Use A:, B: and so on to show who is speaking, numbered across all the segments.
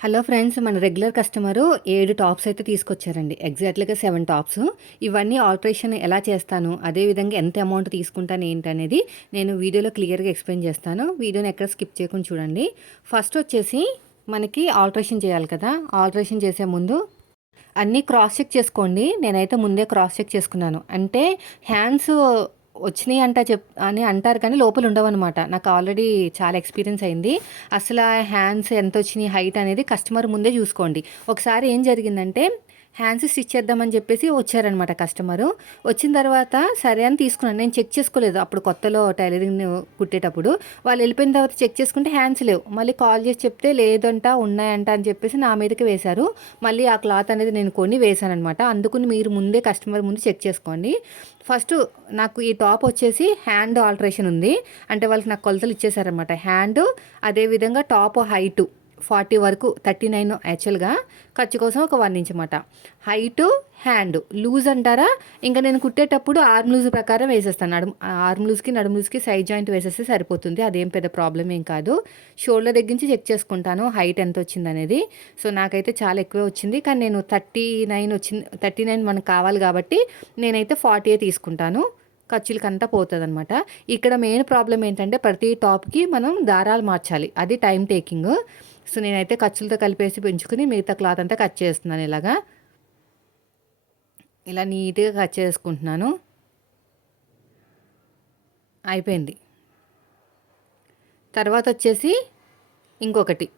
A: Hello friends మన regular customer ఏడు tops అయితే తీసుకొచ్చారండి. ఎగ్జాక్ట్లీగా సెవెన్ టాప్స్. ఇవన్నీ ఆల్టరేషన్ ఎలా చేస్తాను అదేవిధంగా ఎంత అమౌంట్ తీసుకుంటాను ఏంటనేది నేను వీడియోలో క్లియర్గా ఎక్స్ప్లెయిన్ చేస్తాను. వీడియోని ఎక్కడ స్కిప్ చేయకుండా చూడండి. ఫస్ట్ వచ్చేసి మనకి ఆల్టరేషన్ చేయాలి కదా. ఆల్టరేషన్ చేసే ముందు అన్నీ క్రాస్ చెక్ చేసుకోండి. నేనైతే ముందే క్రాస్ చెక్ చేసుకున్నాను. అంటే హ్యాండ్స్ వచ్చినాయి అంట చెప్ అని అంటారు కానీ లోపల ఉండవన్నమాట. నాకు ఆల్రెడీ చాలా ఎక్స్పీరియన్స్ అయింది. అసలు ఆ హ్యాండ్స్ ఎంత వచ్చినాయి హైట్ అనేది కస్టమర్ ముందే చూసుకోండి. ఒకసారి ఏం జరిగిందంటే హ్యాండ్స్ స్టిచ్ చేద్దామని చెప్పేసి వచ్చారనమాట కస్టమరు. వచ్చిన తర్వాత సరే అని తీసుకున్నాను. నేను చెక్ చేసుకోలేదు. అప్పుడు కొత్తలో టైలరింగ్ కుట్టేటప్పుడు వాళ్ళు వెళ్ళిపోయిన తర్వాత చెక్ చేసుకుంటే హ్యాండ్స్ లేవు. మళ్ళీ కాల్ చేసి చెప్తే లేదంట ఉన్నాయంట అని చెప్పేసి నా మీదకి వేశారు. మళ్ళీ ఆ క్లాత్ అనేది నేను కొని వేశాను అనమాట అందుకుని మీరు ముందే కస్టమర్ ముందు చెక్ చేసుకోండి. ఫస్ట్ నాకు ఈ టాప్ వచ్చేసి హ్యాండ్ ఆల్టరేషన్ ఉంది. అంటే వాళ్ళకి నాకు కొలతలు ఇచ్చేసారనమాట హ్యాండ్ అదేవిధంగా టాప్ హైటు. ఫార్టీ వరకు థర్టీ నైన్ యాక్చువల్గా ఖర్చు కోసం ఒక వన్ ఇంచ్ అన్నమాట హైట్ హ్యాండ్. లూజ్ అంటారా? ఇంకా నేను కుట్టేటప్పుడు ఆర్మ్ లూజ్ ప్రకారం వేసేస్తాను. నడుము ఆర్మ్ లూజ్కి నడుము లూజ్కి సైడ్ జాయింట్ వేసేస్తే సరిపోతుంది. అదేం పెద్ద ప్రాబ్లం ఏం కాదు. షోల్డర్ దగ్గర నుంచి చెక్ చేసుకుంటాను హైట్ ఎంత వచ్చింది అనేది. సో నాకైతే చాలా ఎక్కువే వచ్చింది. కానీ నేను థర్టీ నైన్ వచ్చింది థర్టీ నైన్ మనకు కావాలి కాబట్టి నేనైతే ఫార్టీయే తీసుకుంటాను. ఖర్చులకంతా పోతుంది అనమాట ఇక్కడ మెయిన్ ప్రాబ్లం ఏంటంటే ప్రతి టాప్కి మనం దారాలు మార్చాలి. అది టైం టేకింగ్. సో నేనైతే ఖర్చులతో కలిపేసి పెంచుకుని మిగతా క్లాత్ అంతా కట్ చేస్తున్నాను ఇలాగా. ఇలా నీట్గా కట్ చేసుకుంటున్నాను. అయిపోయింది. తర్వాత వచ్చేసి ఇంకొకటి.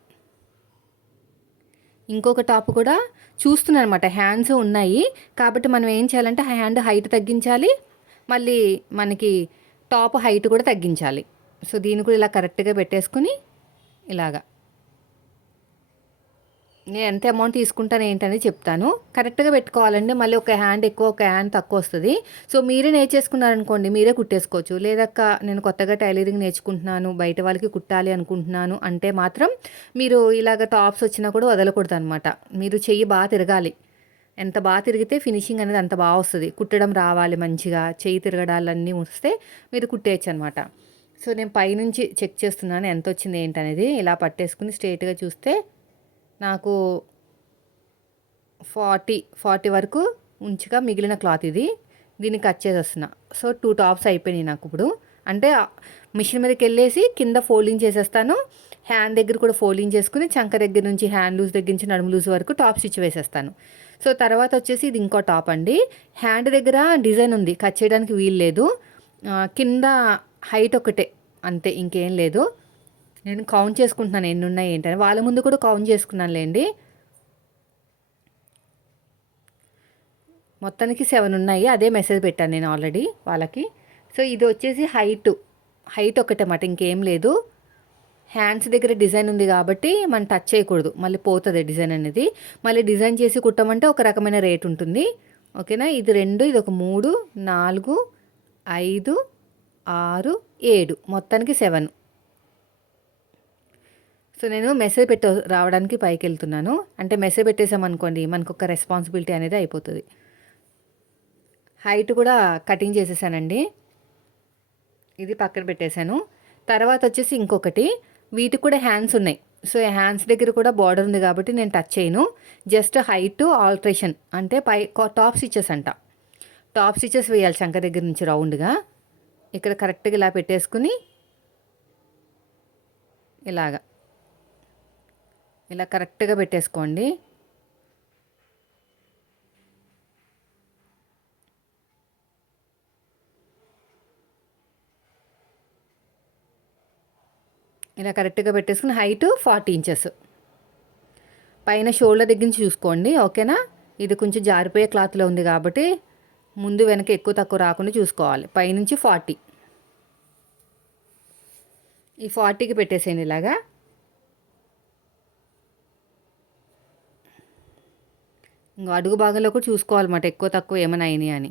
A: ఇంకొక టాప్ కూడా చూస్తున్నాను అనమాట హ్యాండ్స్ ఉన్నాయి. కాబట్టి మనం ఏం చేయాలంటే హ్యాండ్ హైట్ తగ్గించాలి. మళ్ళీ మనకి టాప్ హైట్ కూడా తగ్గించాలి. సో దీన్ని కూడా ఇలా కరెక్ట్గా పెట్టేసుకుని ఇలాగా. నేను ఎంత అమౌంట్ తీసుకుంటాను ఏంటని చెప్తాను. కరెక్ట్గా పెట్టుకోవాలండి మళ్ళీ ఒక హ్యాండ్ ఎక్కువ ఒక హ్యాండ్ తక్కువ వస్తుంది. సో మీరే నేర్చేసుకున్నారనుకోండి మీరే కుట్టేసుకోవచ్చు. లేదక్క నేను కొత్తగా టైలరింగ్ నేర్చుకుంటున్నాను బయట వాళ్ళకి కుట్టాలి అనుకుంటున్నాను అంటే మాత్రం మీరు ఇలాగ టాప్స్ వచ్చినా కూడా వదలకూడదు అనమాట మీరు చెయ్యి బాగా తిరగాలి. ఎంత బాగా తిరిగితే ఫినిషింగ్ అనేది అంత బాగా వస్తుంది. కుట్టడం రావాలి మంచిగా చెయ్యి తిరగడాలన్నీ వస్తే మీరు కుట్టేయచ్చు అనమాట సో నేను పైనుంచి చెక్ చేస్తున్నాను ఎంత వచ్చింది ఏంటనేది. ఇలా పట్టేసుకుని స్ట్రైట్గా చూస్తే నాకు ఫార్టీ ఫార్టీ వరకు ఉంచిగా మిగిలిన క్లాత్ ఇది. దీన్ని కట్ చేసి సో టూ టాప్స్ అయిపోయినాయి నాకు ఇప్పుడు. అంటే మిషన్ మీదకి వెళ్ళేసి కింద ఫోల్డింగ్ చేసేస్తాను. హ్యాండ్ దగ్గర కూడా ఫోల్డింగ్ చేసుకుని చంక దగ్గర నుంచి హ్యాండ్ లూజ్ దగ్గర నుంచి నడుము లూజ్ వరకు టాప్ స్టిచ్ వేసేస్తాను. సో తర్వాత వచ్చేసి ఇది ఇంకో టాప్ అండి. హ్యాండ్ దగ్గర డిజైన్ ఉంది. కట్ చేయడానికి వీలు లేదు. కింద హైట్ ఒకటే. అంతే ఇంకేం లేదు. నేను కౌంట్ చేసుకుంటున్నాను ఎన్ని ఉన్నాయి ఏంటని వాళ్ళ ముందు కూడా కౌంట్ చేసుకున్నాను లేండి మొత్తానికి సెవెన్ ఉన్నాయి. అదే మెసేజ్ పెట్టాను నేను ఆల్రెడీ వాళ్ళకి. సో ఇది వచ్చేసి హైట్ హైట్ ఒకటే మాట ఇంకేం లేదు. హ్యాండ్స్ దగ్గర డిజైన్ ఉంది కాబట్టి మనం టచ్ చేయకూడదు. మళ్ళీ పోతుంది డిజైన్ అనేది. మళ్ళీ డిజైన్ చేసి కుట్టమంటే ఒక రకమైన రేట్ ఉంటుంది. ఓకేనా? ఇది రెండు ఇది ఒక మూడు నాలుగు ఐదు ఆరు ఏడు. మొత్తానికి సెవెన్ సో నేను మెసేజ్ పెట్ట రావడానికి పైకి వెళ్తున్నాను అంటే మెసేజ్ పెట్టేసామనుకోండి మనకు ఒక రెస్పాన్సిబిలిటీ అనేది అయిపోతుంది. హైట్ కూడా కటింగ్ చేసేసానండి. ఇది పక్కన పెట్టేశాను. తర్వాత వచ్చేసి ఇంకొకటి వీటికి కూడా హ్యాండ్స్ ఉన్నాయి. సో హ్యాండ్స్ దగ్గర కూడా బార్డర్ ఉంది కాబట్టి నేను టచ్ చేయను. జస్ట్ హైట్ ఆల్ట్రేషన్ అంటే పై టాప్ స్టిచెస్ అంట. టాప్ స్టిచెస్ వేయాలి శంక దగ్గర నుంచి రౌండ్గా ఇక్కడ కరెక్ట్గా ఇలా పెట్టేసుకుని ఇలాగా. ఇలా కరెక్ట్గా పెట్టేసుకోండి. ఇలా కరెక్ట్గా పెట్టేసుకుని హైట్ ఫార్టీ ఇంచెస్. పైన షోల్డర్ దగ్గర నుంచి చూసుకోండి ఓకేనా? ఇది కొంచెం జారిపోయే క్లాత్లో ఉంది కాబట్టి ముందు వెనక ఎక్కువ తక్కువ రాకుండా చూసుకోవాలి. పైనుంచి ఫార్టీ. ఈ ఫార్టీకి పెట్టేసేయండి ఇలాగా. ఇంకా అడుగు భాగంలో కూడా చూసుకోవాలన్నమాట ఎక్కువ తక్కువ ఏమైనా అయినాయి అని.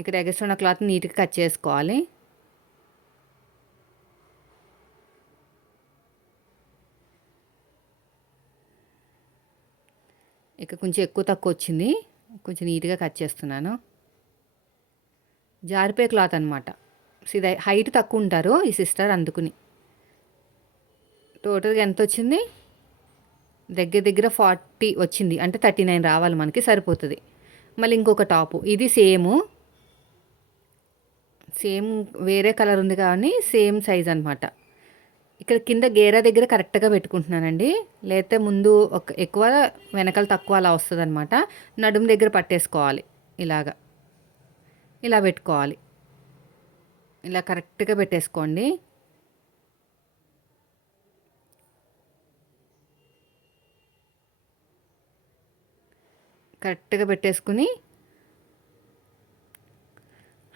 A: ఇక్కడ ఎగస్ట్ ఉన్న క్లాత్ నీట్గా కట్ చేసుకోవాలి. ఇక కొంచెం ఎక్కువ తక్కువ వచ్చింది కొంచెం నీట్గా కట్ చేస్తున్నాను. జారిపోయే క్లాత్ అనమాట సో ఇది హైట్ తక్కువ ఉంటారు ఈ సిస్టర్ అందుకుని. టోటల్గా ఎంత వచ్చింది దగ్గర దగ్గర ఫార్టీ వచ్చింది. అంటే థర్టీ నైన్ రావాలి మనకి సరిపోతుంది. మళ్ళీ ఇంకొక టాపు. ఇది సేము. సేమ్ వేరే కలర్ ఉంది కానీ సేమ్ సైజ్ అనమాట ఇక్కడ కింద గేరా దగ్గర కరెక్ట్గా పెట్టుకుంటున్నానండి. లేకపోతే ముందు ఒక ఎక్కువ వెనకాల తక్కువ అలా వస్తుంది అనమాట నడుము దగ్గర పట్టేసుకోవాలి. ఇలాగా. ఇలా పెట్టుకోవాలి. ఇలా కరెక్ట్గా పెట్టేసుకోండి. కరెక్ట్గా పెట్టేసుకుని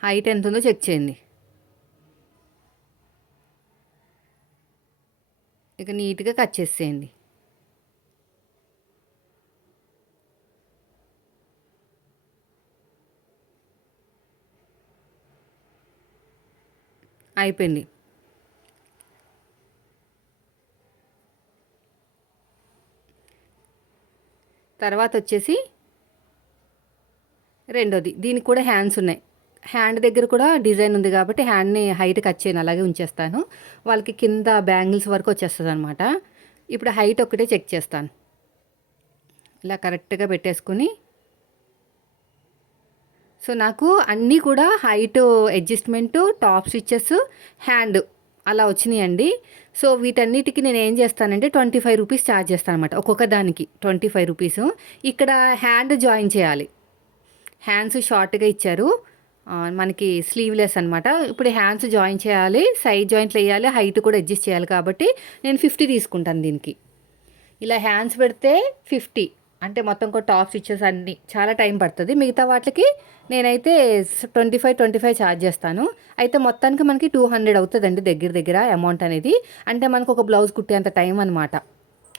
A: హైట్ ఎంత ఉందో చెక్ చేయండి. ఇక నీట్గా కట్ చేసేయండి. అయిపోయింది. తర్వాత వచ్చేసి రెండోది దీనికి కూడా హ్యాండ్స్ ఉన్నాయి. హ్యాండ్ దగ్గర కూడా డిజైన్ ఉంది కాబట్టి హ్యాండ్ని హైట్ కట్ చేయను అలాగే ఉంచేస్తాను. వాళ్ళకి కింద బ్యాంగిల్స్ వరకు వచ్చేస్తుంది అనమాట ఇప్పుడు హైట్ ఒక్కటే చెక్ చేస్తాను. ఇలా కరెక్ట్గా పెట్టేసుకుని. సో నాకు అన్నీ కూడా height adjustment top stitches hand అలా వచ్చినాయండి. సో వీటన్నిటికీ నేను ఏం చేస్తానంటే ట్వంటీ ఫైవ్ రూపీస్ ఛార్జ్ చేస్తాను అనమాట ఒక్కొక్క దానికి ట్వంటీ ఫైవ్ రూపీస్ ఇక్కడ హ్యాండ్ జాయిన్ చేయాలి. హ్యాండ్స్ షార్ట్గా ఇచ్చారు. మనకి స్లీవ్లెస్ అనమాట ఇప్పుడు హ్యాండ్స్ జాయిన్ చేయాలి సైడ్ జాయింట్లు వేయాలి హైట్ కూడా అడ్జస్ట్ చేయాలి కాబట్టి నేను ఫిఫ్టీ తీసుకుంటాను దీనికి. ఇలా హ్యాండ్స్ పెడితే ఫిఫ్టీ. అంటే మొత్తం కూడా టాప్ స్టిచ్చెస్ అన్నీ చాలా టైం పడుతుంది. మిగతా వాటికి నేనైతే twenty five twenty five charge చేస్తాను. అయితే మొత్తానికి మనకి టూ హండ్రెడ్ అవుతుందండి దగ్గర దగ్గర అమౌంట్ అనేది. అంటే మనకు ఒక బ్లౌజ్ కుట్టేంత టైం అనమాట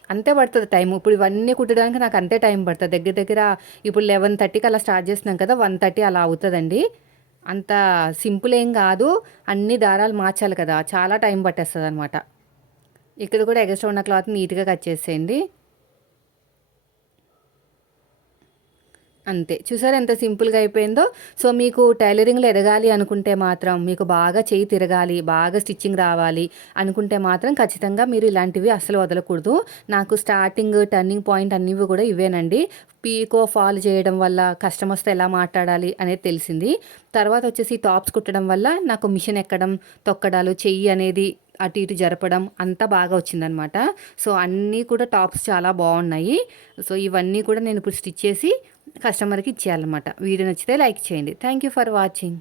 A: అంతే పడుతుంది టైం ఇప్పుడు ఇవన్నీ కుట్టడానికి నాకు అంతే టైం పడుతుంది. దగ్గర దగ్గర ఇప్పుడు లెవెన్ థర్టీకి అలా స్టార్ట్ చేస్తున్నాం కదా వన్ థర్టీ అలా అవుతుందండి. అంత సింపుల్ ఏం కాదు. అన్ని దారాలు మార్చాలి కదా. చాలా టైం పట్టేస్తుంది అనమాట ఇక్కడ కూడా ఎగస్ట్రా ఉన్న క్లాత్ నీట్గా కట్ చేసేయండి. అంతే. చూసారు ఎంత సింపుల్గా అయిపోయిందో? సో మీకు టైలరింగ్లో ఎదగాలి అనుకుంటే మాత్రం మీకు బాగా చేయి తిరగాలి బాగా స్టిచ్చింగ్ రావాలి అనుకుంటే మాత్రం ఖచ్చితంగా మీరు ఇలాంటివి అసలు వదలకూడదు. నాకు స్టార్టింగ్ టర్నింగ్ పాయింట్ అన్నీ కూడా ఇవేనండి. పీకో ఫాల్ చేయడం వల్ల కస్టమర్స్తో ఎలా మాట్లాడాలి అనేది తెలిసింది. తర్వాత వచ్చేసి టాప్స్ కుట్టడం వల్ల నాకు మిషన్ ఎక్కడం తొక్కడాలు చెయ్యి అనేది అటు ఇటు జరపడం అంతా బాగా వచ్చిందనమాట. సో అన్నీ కూడా టాప్స్ చాలా బాగున్నాయి. సో ఇవన్నీ కూడా నేను ఇప్పుడు స్టిచ్ చేసి కస్టమర్కి ఇచ్చేయాలన్నమాట. వీడియో నచ్చితే లైక్ చేయండి. Thank you for watching.